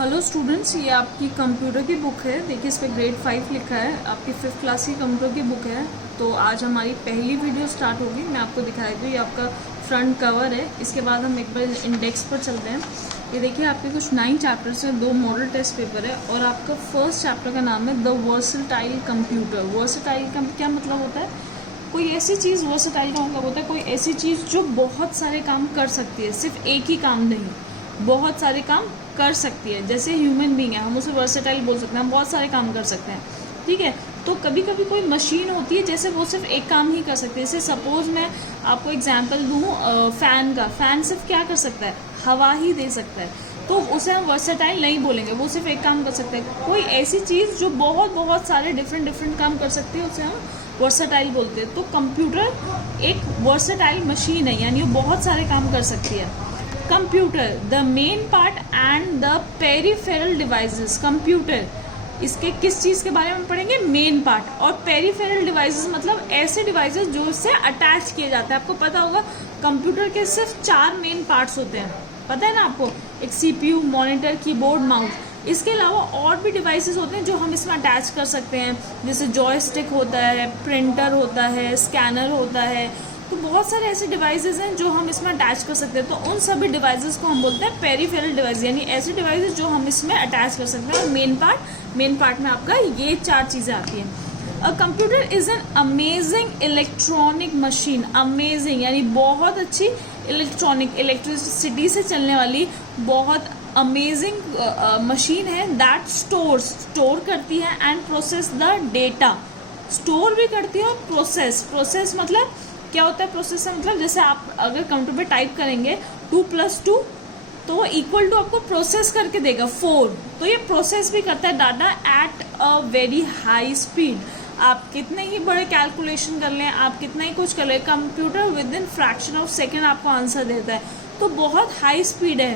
Hello students, ये आपकी computer की बुक है। देखिए इस पे ग्रेड 5 लिखा है, आपकी 5th क्लास की कंप्यूटर की बुक है। तो आज हमारी पहली वीडियो स्टार्ट होगी। मैं आपको दिखाई दूँ, ये आपका फ्रंट कवर है। इसके बाद हम एक बार इंडेक्स पर चलते हैं। ये देखिए आपके कुछ 9 चैप्टर्स हैं, 2 मॉडल टेस्ट पेपर है और आपका फर्स्ट चैप्टर का नाम है द वर्सेटाइल कंप्यूटर। वर्सेटाइल का क्या मतलब होता है? कोई ऐसी चीज़, वर्सेटाइल का मतलब होता है कोई ऐसी चीज़ जो बहुत सारे काम कर सकती है, सिर्फ एक ही काम नहीं, बहुत सारे काम कर सकती है। जैसे ह्यूमन बीइंग है, हम उसे वर्सेटाइल बोल सकते हैं, हम बहुत सारे काम कर सकते हैं, ठीक है। तो कभी कभी कोई मशीन होती है जैसे वो सिर्फ एक काम ही कर सकती है। जैसे सपोज मैं आपको एग्जांपल दूँ फ़ैन का। फ़ैन सिर्फ क्या कर सकता है? हवा ही दे सकता है, तो उसे हम वर्सेटाइल नहीं बोलेंगे, वो सिर्फ एक काम कर सकता है। कोई ऐसी चीज़ जो बहुत सारे डिफरेंट काम कर सकती है उसे हम वर्सेटाइल बोलते हैं। तो कंप्यूटर एक वर्सेटाइल मशीन है, यानी वो बहुत सारे काम कर सकती है। Computer the main part and the peripheral devices. Computer, इसके किस चीज़ के बारे में पढ़ेंगे? Main part. और पेरिफेरल डिवाइसेस मतलब ऐसे डिवाइसेस जो इससे अटैच किए जाते हैं। आपको पता होगा कंप्यूटर के सिर्फ 4 मेन पार्ट्स होते हैं, पता है ना आपको? एक सीपीयू, मॉनिटर, कीबोर्ड, माउस। इसके अलावा और भी डिवाइसेस होते हैं जो हम इसमें अटैच कर सकते हैं, जैसे जॉयस्टिक होता है, प्रिंटर होता है, स्कैनर होता है। तो बहुत सारे ऐसे डिवाइसेस हैं जो हम इसमें अटैच कर सकते हैं। तो उन सभी डिवाइसेस को हम बोलते हैं पेरिफेरल डिवाइस, यानी ऐसे डिवाइसेस जो हम इसमें अटैच कर सकते हैं। और मेन पार्ट में आपका ये 4 चीज़ें आती हैं। A computer is an amazing electronic machine. Amazing यानी बहुत अच्छी, इलेक्ट्रिसिटी से चलने वाली बहुत अमेजिंग मशीन है। दैट स्टोर करती है and process the data. Store भी करती है और प्रोसेस मतलब क्या होता है? प्रोसेस से मतलब जैसे आप अगर कंप्यूटर पे टाइप करेंगे 2 + 2 तो वो इक्वल टू आपको प्रोसेस करके देगा 4। तो ये प्रोसेस भी करता है data at a very high speed. आप कितने ही बड़े कैलकुलेशन कर लें, आप कितना ही कुछ कर लें, computer with in fraction of second आपको आंसर देता है। तो बहुत हाई स्पीड है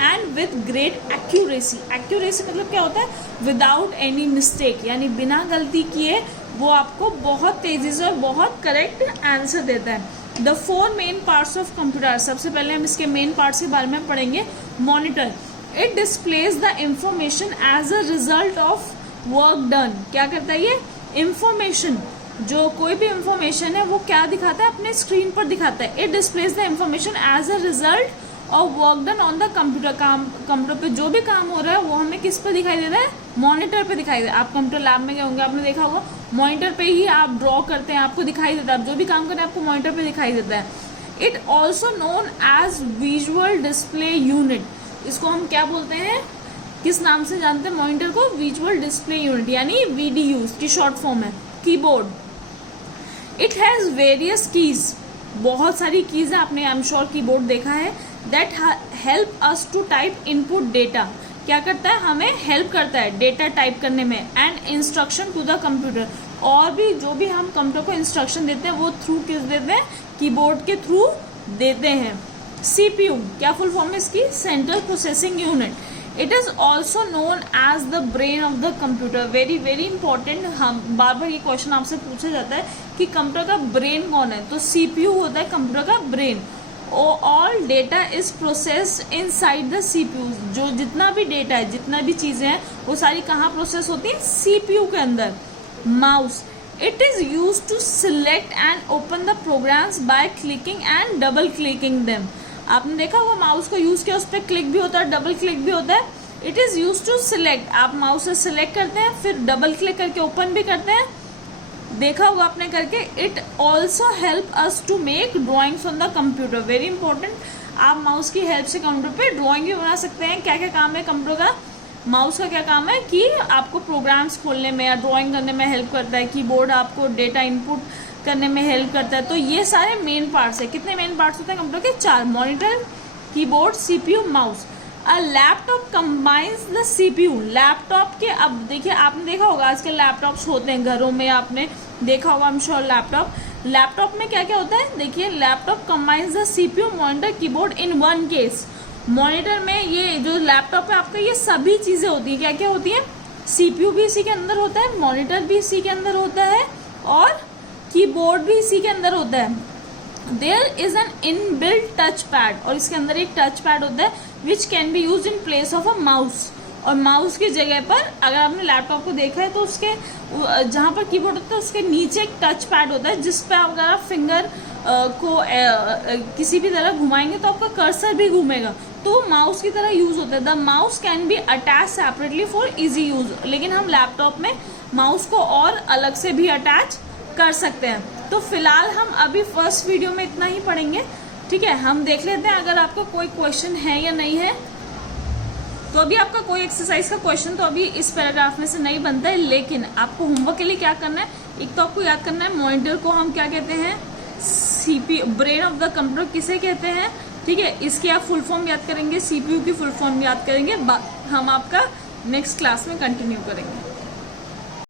and with great accuracy. Accuracy मतलब क्या होता है? विदाउट एनी मिस्टेक, यानी बिना गलती किए वो आपको बहुत तेजी से और बहुत करेक्ट आंसर देता है। The 4 main parts of computer. सबसे पहले हम इसके मेन पार्ट्स के बारे में पढ़ेंगे। Monitor, it displays the information as a result of work done. क्या करता है ये? इंफॉर्मेशन, जो कोई भी इंफॉर्मेशन है वो क्या दिखाता है? अपने स्क्रीन पर दिखाता है। It displays the information as a result और work done on the computer. Computer पे जो भी काम हो रहा है वो हमें किस पे दिखाई दे रहा है? मॉनिटर पे दिखाई दे रहा है। आप कंप्यूटर लैब में गए होंगे, आपने देखा होगा मॉनिटर पे ही आप ड्रॉ करते हैं, आपको दिखाई देता है। आप जो भी काम करें आपको मॉनिटर पे दिखाई देता है। It also known as visual display unit. इसको हम क्या बोलते हैं, किस नाम से जानते हैं मॉनिटर को? विजुअल डिस्प्ले यूनिट, यानी VDU की शॉर्ट फॉर्म है। Keyboard, it has various keys. बहुत सारी कीज है, आपने आई एम श्योर कीबोर्ड देखा है। That help us to type input data. क्या करता है? हमें हेल्प करता है डेटा टाइप करने में। And instruction to the computer, और भी जो भी हम कंप्यूटर को इंस्ट्रक्शन देते हैं वो थ्रू किस देते हैं? कीबोर्ड के थ्रू देते हैं। CPU, क्या फुल फॉर्म है इसकी? Central processing unit. It is also known as the brain of the computer. Very important, हम बार बार ये क्वेश्चन आपसे पूछा जाता है कि कंप्यूटर का ब्रेन कौन है? तो CPU होता है कंप्यूटर का brain. All data is processed inside the CPU। जो जितना भी डेटा है, जितना भी चीजें हैं वो सारी कहाँ प्रोसेस होती है? CPU के अंदर। Mouse, it is use to select and open the programs by clicking and double clicking them. आपने देखा होगा माउस का यूज किया, उस पर क्लिक भी होता है, डबल क्लिक भी होता है। It is use to select, आप माउस से सिलेक्ट करते हैं, फिर डबल क्लिक करके ओपन भी करते हैं, देखा होगा आपने करके। It also help us to make drawings on the computer. Very important, आप माउस की हेल्प से कंप्यूटर पे ड्रॉइंग भी बना सकते हैं। क्या क्या काम है कंप्यूटर का? माउस का क्या काम है कि आपको प्रोग्राम्स खोलने में या ड्राइंग करने में हेल्प करता है। कीबोर्ड आपको डेटा इनपुट करने में हेल्प करता है। तो ये सारे मेन पार्ट्स है। कितने मेन पार्ट्स होते हैं कंप्यूटर के? 4। Monitor, keyboard, CPU, mouse. A laptop combines the CPU। Laptop के, अब देखिए आपने देखा होगा आजकल लैपटॉप्स होते हैं घरों में, आपने देखा होगा आई एम श्योर। लैपटॉप में क्या क्या होता है? देखिए laptop combines the CPU, monitor, keyboard in one case. Monitor में ये जो लैपटॉप है आपका, ये सभी चीजें होती है। क्या क्या होती है? CPU भी इसी के अंदर होता है, मॉनिटर भी इसी के अंदर होता है और कीबोर्ड भी इसी के अंदर होता है। There is an inbuilt touch pad, और इसके अंदर एक टच पैड होता है which can be use in place of a mouse. और माउस की जगह पर अगर आपने लैपटॉप को देखा है तो उसके जहां पर कीबोर्ड होता है उसके नीचे एक टच पैड होता है, जिस पे अगर आप फिंगर को किसी भी तरह घुमाएंगे तो आपका कर्सर भी घूमेगा, तो माउस की तरह यूज होता है। The mouse can be attach separately for easy use, लेकिन हम लैपटॉप में माउस को और अलग से भी अटैच कर सकते हैं। तो फिलहाल हम अभी फर्स्ट वीडियो में इतना ही पढ़ेंगे, ठीक है। हम देख लेते हैं अगर आपका कोई क्वेश्चन है या नहीं है। तो अभी आपका कोई एक्सरसाइज का क्वेश्चन तो अभी इस पैराग्राफ में से नहीं बनता है, लेकिन आपको होमवर्क के लिए क्या करना है, एक तो आपको याद करना है मॉनिटर को हम क्या कहते हैं, CPU, brain of the computer किसे कहते हैं, ठीक है। इसकी आप फुल फॉर्म याद करेंगे, सीपीयू की फुल फॉर्म याद करेंगे। हम आपका नेक्स्ट क्लास में कंटिन्यू करेंगे।